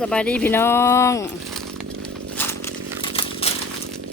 สบายดีพี่น้อง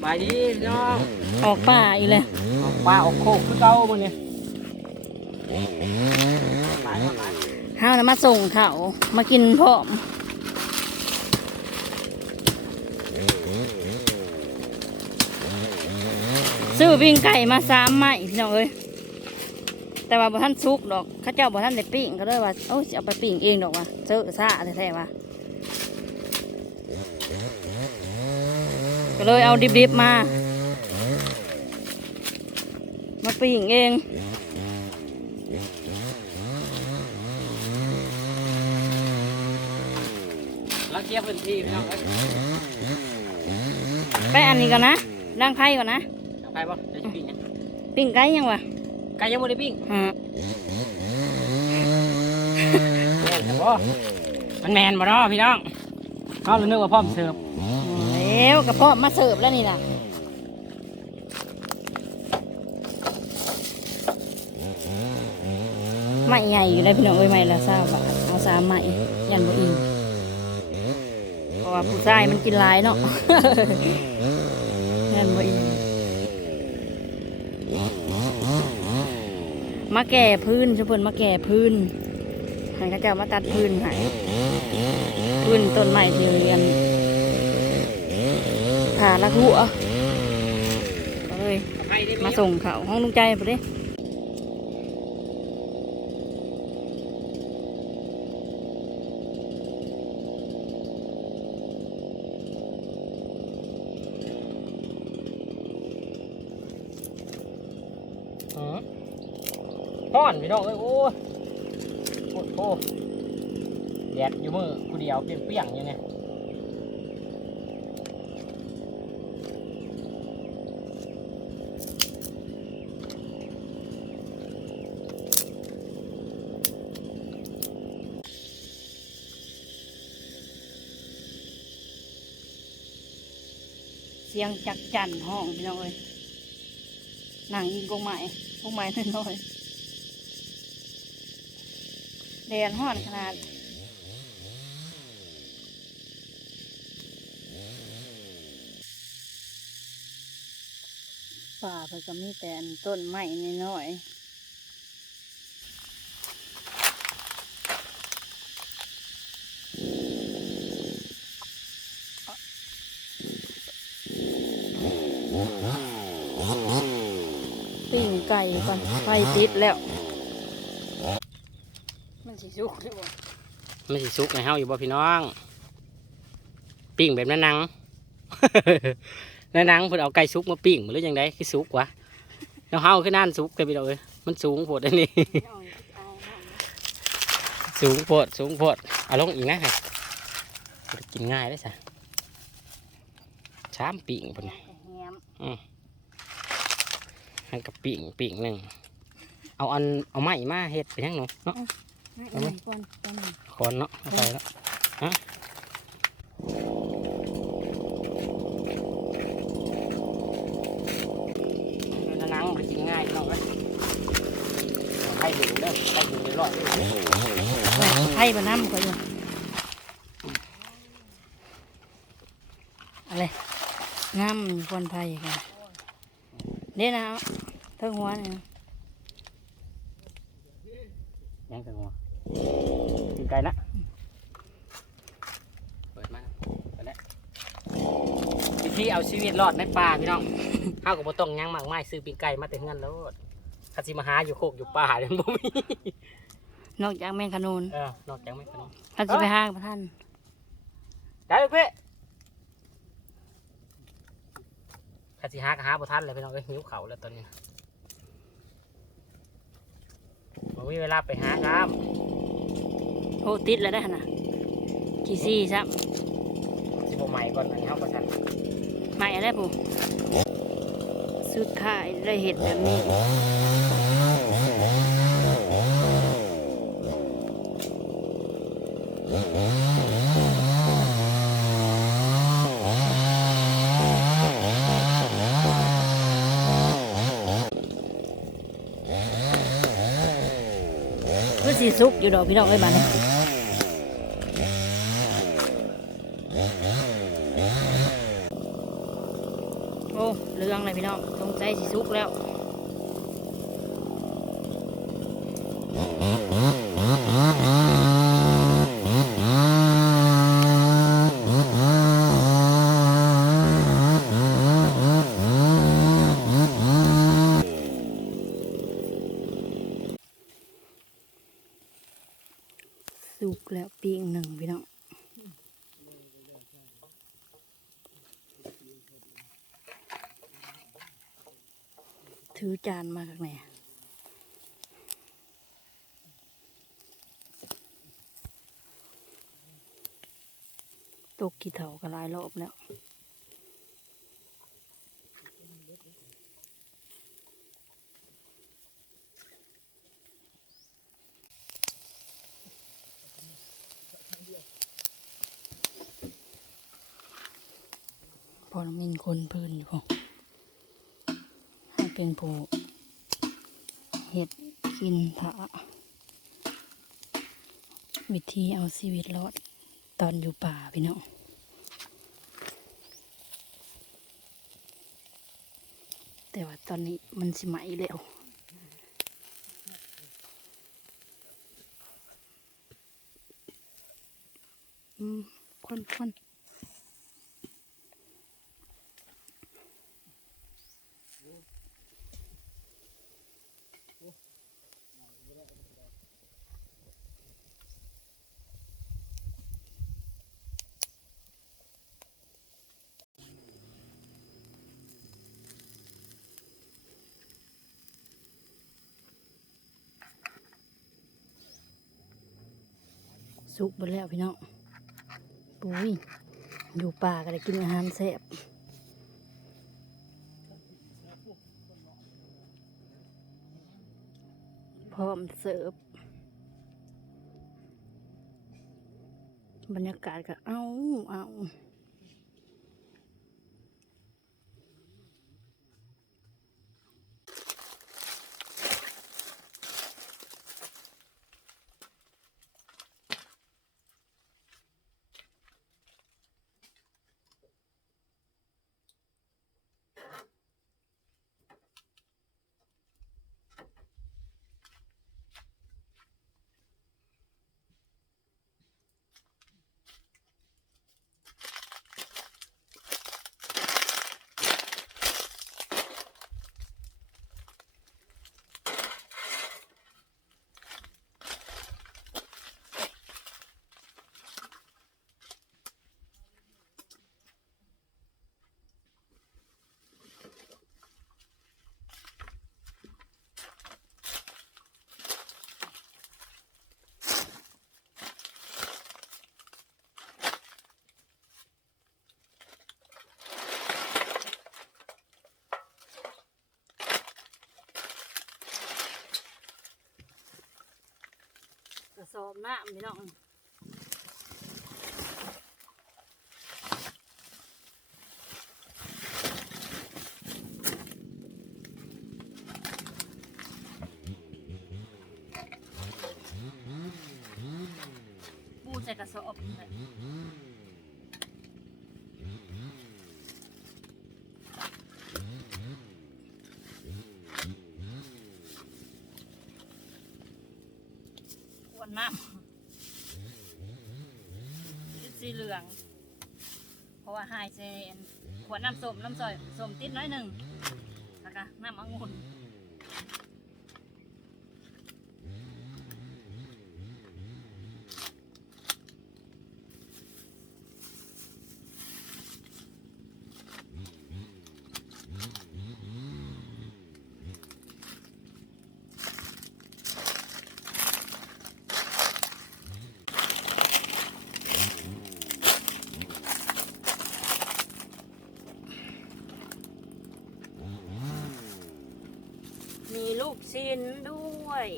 ไปดีพี่น้องออกป่าอีกเลยออกปลาออกโคกคือเก่ามื้อนี้ไปไปห้าวนะมาส่งเขามากินพร้อมซื้อปิ้งไก่มาสามไม้พี่น้องเอ้ยแต่ว่าบ่ท่านซุกดอกเข้าเจ้าบ่ท่านได้ปิ้งก็เลยว่าโอ้ยสิเอาไปปิ้งเองดอกว่าเจอซ่าแท้ๆว่า ก็เลยเอาดิบๆมา มาปิ้งเอง แล้วเคลียร์พื้นที่พี่น้องเอ้ยไปอันนี้ก่อนนะดังไพ่ก่อนนะเอาไปบ่เดี๋ยวจะปิ้งนะปิ้งไก่ยังวะไก่ยังบ่ได้ปิ้งฮะแม่นบ่มันแมนบ่เนาะพี่น้องเอาเลยนึกว่าพร้อมเสิร์ฟ แล้วกระเพาะมาเสิร์ฟแล้วนี่นะไม่ใหญ่อยู่เลยพี่น้องเอ้ยไม่ละทราบาทเอาสามใหม่ยันบ่อิงเพราะว่าผู้ชายมันกินหลายเนาะยันบ่อิงมาแก่พื้นชุบเพิ่นมาแก่พื้นให้เขาเจ้ามาตัดพื้นให้พื้นต้นไม้ที่เรียน ผาลักหัวก็เลยมาส่งเขาห้องลุงใจไปดิอือฮ้อนพี่น้องเอ้ยโอ้ยโอ้โหแดดอยู่มือผู้เดียวเปรี้ยงๆอยู่เนี่ย สียงจักจั่นห้องพี่น้องเอ้ยนั่งยิงกงไม้กงไม้น้อยๆแดดห้อนขนาดป่าเพิ่นก็มีแต่อันต้นไม้น้อยๆ ก่ก่อนไฟติดแล้ว มันสิสุกหรือเปล่าไม่สิสุกในเฮาอยู่บ่พี่น้อง ปิ้งแบบนั้นนังนั้นนังเพิ่นเอาไก่สุกมาปิ้งหรือยังไงคือสุกวะแล้วเฮาคือนั่นสุกเลยพี่น้องเอ้ยมันสูงโพดอันนี้ สูงโพดสูงโพดเอาลงอีกนะให้บ่ได้กินง่ายได้สะชามปิ้งพุ่นน่ะแฮม ให้กับปิ้งปิ้งหนึ่งเอาอันเอาไม้มาเฮ็ดไปยังหนูเนาะเอาไว้ก่อนก่อนหนึ่งคอนเนาะเอาไปแล้วฮะหนังมันกินง่ายเนาะเว้ยเอาให้ดูเด้อให้ดูไปรอดเด้อไผ่บะน้ำก็อยู่อะไรน้ำคนไผ่กัน เดี๋ยวนะเอาเทิงหัวนี่นะยังกันหัวกินไก่นะเปิดมาไปแล้ววิธีเอาชีวิตรอดในป่าพี่น้องข้าวกับบ่ต้องหยังมากมายซื้อปีกไก่มาแต่เงินแล้วข้าสิมาหาอยู่โคกอยู่ป่าเนี่ยบ่มีนอกจากแมงขนูนเออนอกจากไม่ขนมท่านจะไปห้างพระท่านได้ลูกพี่ ข้าสิหาก็หาบ่ทันเลยพี่น้องเอ้ยหิวเขาวแล้วตอนนี้บ่มีเวลาไปหาครับโอ้ติดแล้วได้ขนาดกี่ซี่ซ้สิบ่ใหม่ก่อนอันนี้เฮาบ่ทันำไม่อะไรปุ๊สุดท้ายได้เห็ดแบบนี้ สุกอยู่ดอกพี่น้องเอ้ยบ้านโอ้เรื่องเลยพี่น้องรงใจยสิสุกแล้ว งพี่น้องถือจานมาจากไหนตกกี่เถากระลายรอบแล้ว พอมีคนพื้นอยู่พอให้เป็นผู้เห็ดกินผาวิธีเอาชีวิตรอดตอนอยู่ป่าพี่น้องแต่ว่าตอนนี้มันสิไหมแล้วอืมควันควัน สุกหมดแล้วพี่น้องปุ้ยอยู่ป่าก็ได้กินอาหารแซ่บพร้อมเสิร์ฟบรรยากาศก็เอาเอา ระสอบน้ำพี่น้องปูใส่กระสอบ เลยขวดน้ำสีเหลือง เพราะว่าหายเซนขวดน้ำส้มน้ำซอยส้มติดน้อยหนึ่งแล้วก็น้ำองุ่น มีลูกชิ้ นด้วย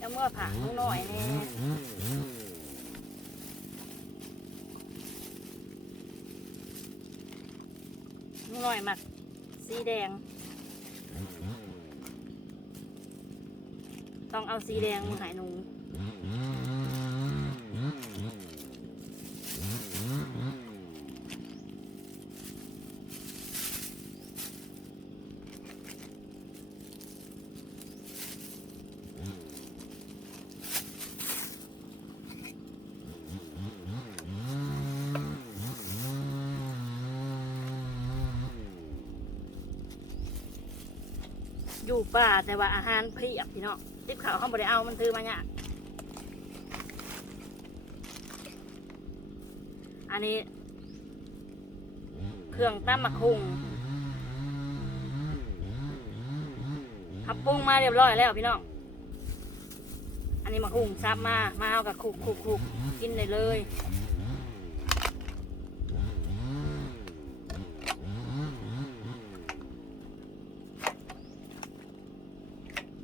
จะเมื่อผักหน่อยแน่หน่อยหมักสีแดง ต้องเอาสีแดงมาหายหนู อยู่ป่าแต่ว่าอาหารเพียบพี่น้องติบข่าวเขาบ่ได้เอามันถือมาเนี่ยอันนี้ เครื่องตั้มมะคุงขับปรุงมาเรียบร้อยแล้วพี่น้อง อันนี้มะคุงซับมา มาเอากับคุกคุกคุกกินได้เลย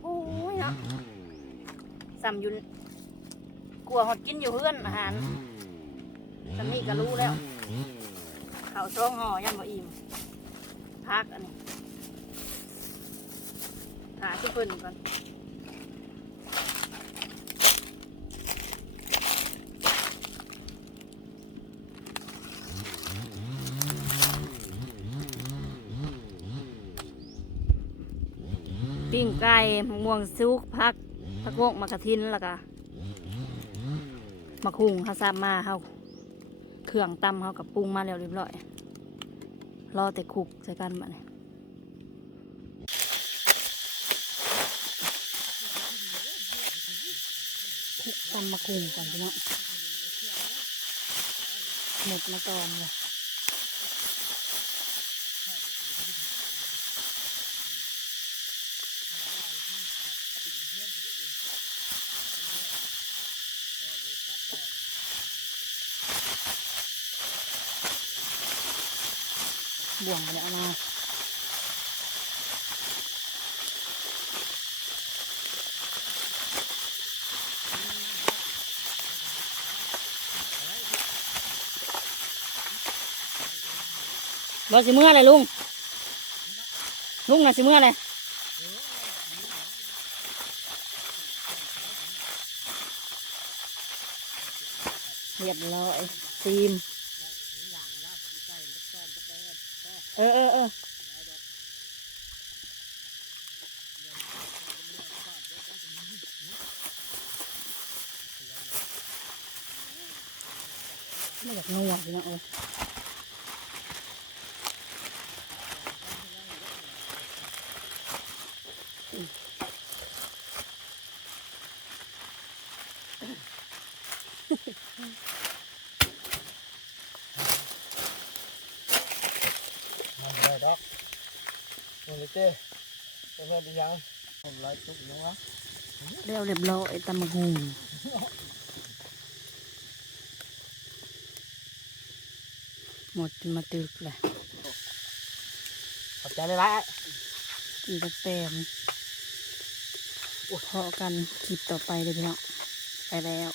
โอ้ยเนาะ สัมยุนกลัวหดกินอยู่เพื่อนอาหารสัมนี่ก็รู้แล้วข้าวซองห่อยังบ่อิ่มพักอันนี้หาที่เพิ่นก่อนปิ้งไก่มะม่วงซุกพัก พักโงกมะกระทินแล้วก็มะคุงเขาซับมาเขาเครื่องตำเขากับปรุงมาแล้วเรียบร้อย รอแต่คุกใส่กันบัดนี้คุกตำมะคุงก่อนพี่น้องหมดมาตอนเลย บ่วงไปแล้วเอามาบอสิเมื่อไรลุง ลุงน่ะสิเมื่อไรเรียบร้อยซีม เออเออเออไม่อยากนัวพี่น้องเลยนะโอ้ ดอกมันเลยเต้เป็นแบบยังผมไล่ทุกยังวะเรียวเรียบร้อยตำมะฮุงหมดจนมาตึกเลยขอบใจเลยละกินกระแตมพอกันคลิปต่อไปเลยพี่น้องไปแล้ว